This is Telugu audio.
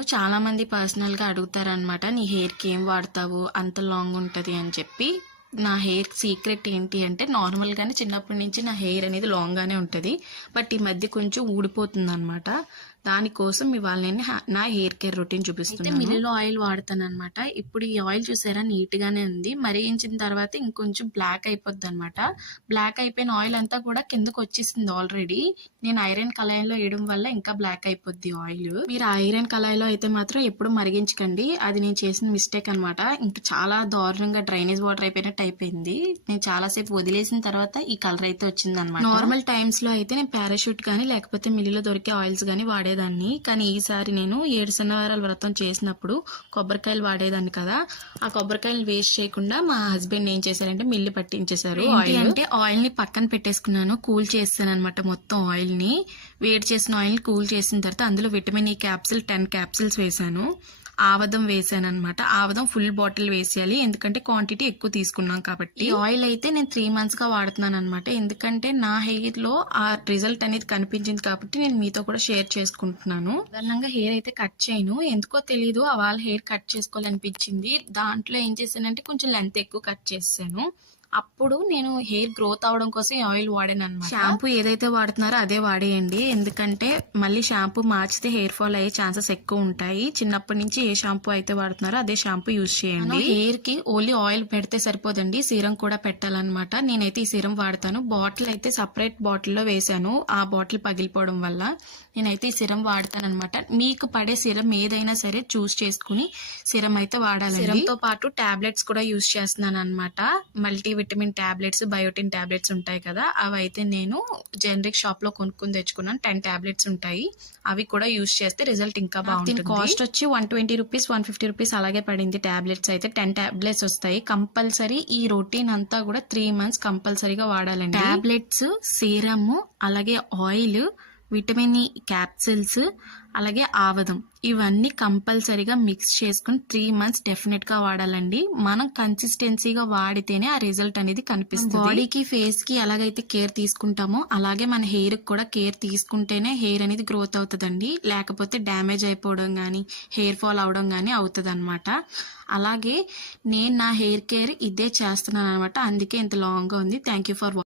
నన్ను చాలామంది పర్సనల్గా అడుగుతారనమాట, నీ హెయిర్కి ఏం వాడతావు అంత లాంగ్ ఉంటుంది అని చెప్పి. నా హెయిర్ సీక్రెట్ ఏంటి అంటే, నార్మల్గానే చిన్నప్పటి నుంచి నా హెయిర్ అనేది లాంగ్గానే ఉంటుంది, బట్ ఈ మధ్య కొంచెం ఊడిపోతుంది అనమాట. దానికోసం ఇవాళ నేను నా హెయిర్ కేర్ రొటీన్ చూపిస్తున్నాను. మిల్లులో ఆయిల్ వాడతాను అనమాట. ఇప్పుడు ఈ ఆయిల్ చూసారా, నీట్గానే ఉంది. మరిగించిన తర్వాత ఇంకొంచెం బ్లాక్ అయిపోద్ది అనమాట. బ్లాక్ అయిపోయిన ఆయిల్ అంతా కూడా కిందకు వచ్చేసింది ఆల్రెడీ. నేను ఐరన్ కళాయిలో వేయడం వల్ల ఇంకా బ్లాక్ అయిపోద్ది ఆయిల్. మీరు ఐరన్ కళాయిలో అయితే మాత్రం ఎప్పుడు మరిగించకండి, అది నేను చేసిన మిస్టేక్ అనమాట. ఇంకా చాలా దారుణంగా డ్రైనేజ్ వాటర్ అయిపోయినట్టు అయిపోయింది. నేను చాలాసేపు వదిలేసిన తర్వాత ఈ కలర్ అయితే వచ్చింది అనమాట. నార్మల్ టైమ్స్ లో అయితే నేను పారాషూట్ కానీ లేకపోతే మిల్లులో దొరికే ఆయిల్స్ కానీ వాడేదాన్ని. కానీ ఈసారి నేను 7 శనివారాల వ్రతం చేసినప్పుడు కొబ్బరికాయలు వాడేదాన్ని కదా, ఆ కొబ్బరికాయలు వేస్ట్ చేయకుండా మా హస్బెండ్ ఏం చేశారంటే మిల్లు పట్టించేశారు. అంటే ఆయిల్ ని పక్కన పెట్టేసుకున్నాను, కూల్ చేస్తాను అనమాట. మొత్తం ఆయిల్ ని వేడి చేసిన ఆయిల్ ని కూల్ చేసిన తర్వాత అందులో విటమిన్ ఈ క్యాప్సిల్ 10 క్యాప్సిల్స్ వేసాను. ఆవదం వేసాను అనమాట. ఆవదం ఫుల్ బాటిల్ వేసేయాలి, ఎందుకంటే క్వాంటిటీ ఎక్కువ తీసుకున్నాం కాబట్టి. ఈ ఆయిల్ అయితే నేను 3 months గా వాడుతున్నాను అనమాట. ఎందుకంటే నా హెయిర్ లో ఆ రిజల్ట్ అనేది కనిపించింది కాబట్టి నేను మీతో కూడా షేర్ చేసుకుంటున్నాను. సాధారణంగా హెయిర్ అయితే కట్ చేయను, ఎందుకో తెలీదు ఆ వాళ్ళ హెయిర్ కట్ చేసుకోవాలనిపించింది. దాంట్లో ఏం చేశానంటే కొంచెం లెంత్ ఎక్కువ కట్ చేశాను. అప్పుడు నేను హెయిర్ గ్రోత్ అవడం కోసం ఈ ఆయిల్ వాడాను అనమాట. షాంపూ ఏదైతే వాడుతున్నారో అదే వాడేయండి, ఎందుకంటే మళ్ళీ షాంపూ మార్చితే హెయిర్ ఫాల్ అయ్యే ఛాన్సెస్ ఎక్కువ ఉంటాయి. చిన్నప్పటి నుంచి ఏ షాంపూ అయితే వాడుతున్నారో అదే షాంపూ యూజ్ చేయండి. హెయిర్ కి ఓన్లీ ఆయిల్ పెడితే సరిపోదండి, సీరం కూడా పెట్టాలన్నమాట. నేనైతే ఈ సీరం వాడతాను. బాటిల్ అయితే సపరేట్ బాటిల్లో వేసాను, ఆ బాటిల్ పగిలిపోవడం వల్ల. నేనైతే ఈ సిరం వాడతాను అనమాట. మీకు పడే సిరం ఏదైనా సరే చూస్ చేసుకుని సిరం అయితే వాడాలి. సిరంతో పాటు టాబ్లెట్స్ కూడా యూజ్ చేస్తున్నాను అనమాట. Multi vitamin tablets, biotin tablets ఉంటాయి కదా, అవి అయితే నేను జనరిక్ షాప్ లో కొనుక్కుని తెచ్చుకున్నాను. 10 టాబ్లెట్స్ ఉంటాయి, అవి కూడా యూజ్ చేస్తే రిజల్ట్ ఇంకా బాగుంటుంది. కాస్ట్ వచ్చి 120 రూపీస్ 150 రూపీస్ అలాగే పడింది. టాబ్లెట్స్ అయితే 10 టాబ్లెట్స్ వస్తాయి. కంపల్సరీ ఈ రొటీన్ అంతా కూడా 3 months కంపల్సరీగా వాడాలండి. టాబ్లెట్స్, సీరమ్, అలాగే ఆయిల్, విటమిన్ ఈ క్యాప్సిల్స్, అలాగే ఆవదం, ఇవన్నీ కంపల్సరీగా మిక్స్ చేసుకుని 3 months డెఫినెట్ గా వాడాలండి. మనం కన్సిస్టెన్సీగా వాడితేనే ఆ రిజల్ట్ అనేది కనిపిస్తుంది. బాడీకి, ఫేస్ కి ఎలాగైతే కేర్ తీసుకుంటామో అలాగే మన హెయిర్ కూడా కేర్ తీసుకుంటేనే హెయిర్ అనేది గ్రోత్ అవుతుందండి. లేకపోతే డ్యామేజ్ అయిపోవడం కానీ హెయిర్ ఫాల్ అవడం కానీ అవుతుంది అనమాట. అలాగే నేను నా హెయిర్ కేర్ ఇదే చేస్తున్నాను అనమాట, అందుకే ఇంత లాంగ్ గా ఉంది. Thank you for